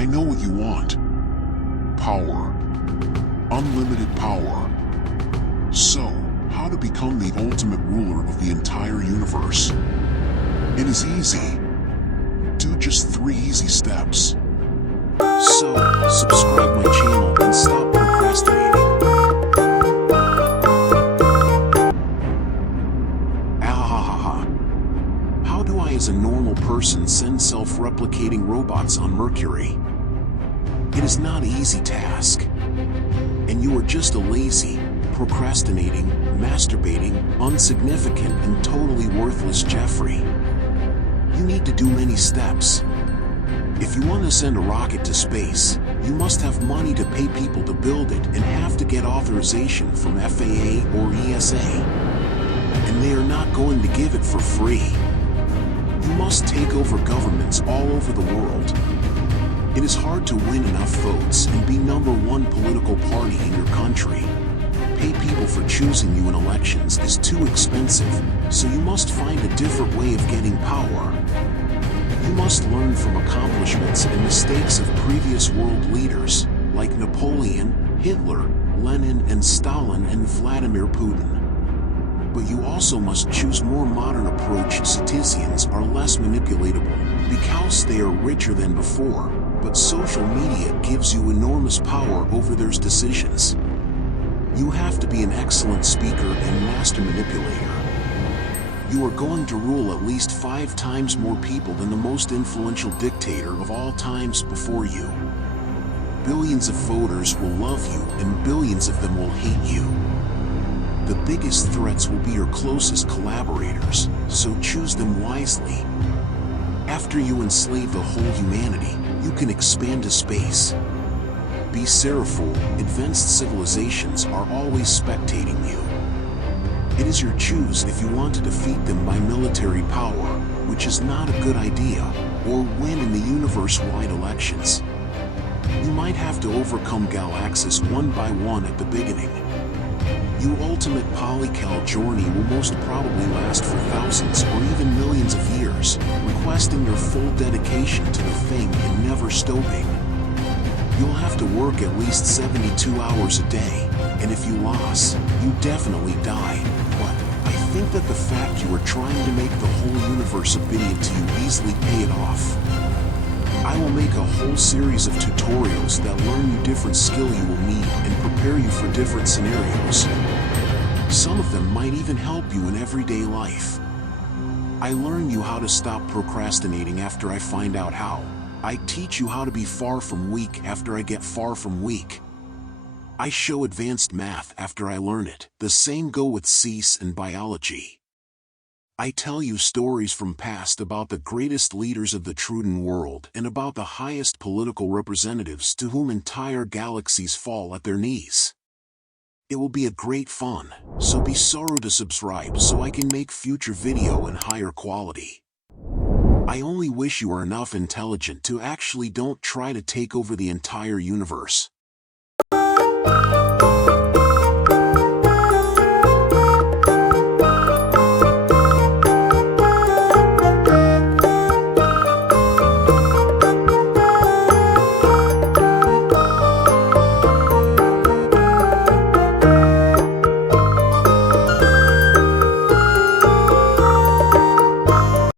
I know what you want. Power. Unlimited power. So, how to become the ultimate ruler of the entire universe? It is easy. Do just 3 easy steps. So, subscribe my channel and stop procrastinating. How do I as a normal person send self-replicating robots on Mercury? It is not an easy task. And you are just a lazy, procrastinating, masturbating, insignificant and totally worthless Jeffrey. You need to do many steps. If you want to send a rocket to space, you must have money to pay people to build it and have to get authorization from FAA or ESA. And they are not going to give it for free. You must take over governments all over the world. It is hard to win enough votes and be #1 political party in your country. Pay people for choosing you in elections is too expensive, so you must find a different way of getting power. You must learn from accomplishments and mistakes of previous world leaders, like Napoleon, Hitler, Lenin and Stalin and Vladimir Putin. But you also must choose more modern approach. Citizens are less manipulatable, because they are richer than before, but social media gives you enormous power over their decisions. You have to be an excellent speaker and master manipulator. You are going to rule at least 5 times more people than the most influential dictator of all times before you. Billions of voters will love you and billions of them will hate you. The biggest threats will be your closest collaborators, so choose them wisely. After you enslave the whole humanity, you can expand to space. Be sorrowful, advanced civilizations are always spectating you. It is your choose if you want to defeat them by military power, which is not a good idea, or win in the universe-wide elections. You might have to overcome galaxies one by one at the beginning. Your ultimate polycal journey will most probably last for thousands or even millions of years, requesting your full dedication to the thing and never stopping. You'll have to work at least 72 hours a day, and if you lose, you definitely die. But I think that the fact you are trying to make the whole universe obedient to you easily pay it off. I will make a whole series of tutorials that learn you different skill you will need and prepare you for different scenarios. Some of them might even help you in everyday life. I learn you how to stop procrastinating after I find out how. I teach you how to be far from weak after I get far from weak. I show advanced math after I learn it. The same go with CS and biology. I tell you stories from past about the greatest leaders of the Truden world and about the highest political representatives to whom entire galaxies fall at their knees. It will be a great fun, so be sure to subscribe so I can make future video in higher quality. I only wish you are enough intelligent to actually don't try to take over the entire universe.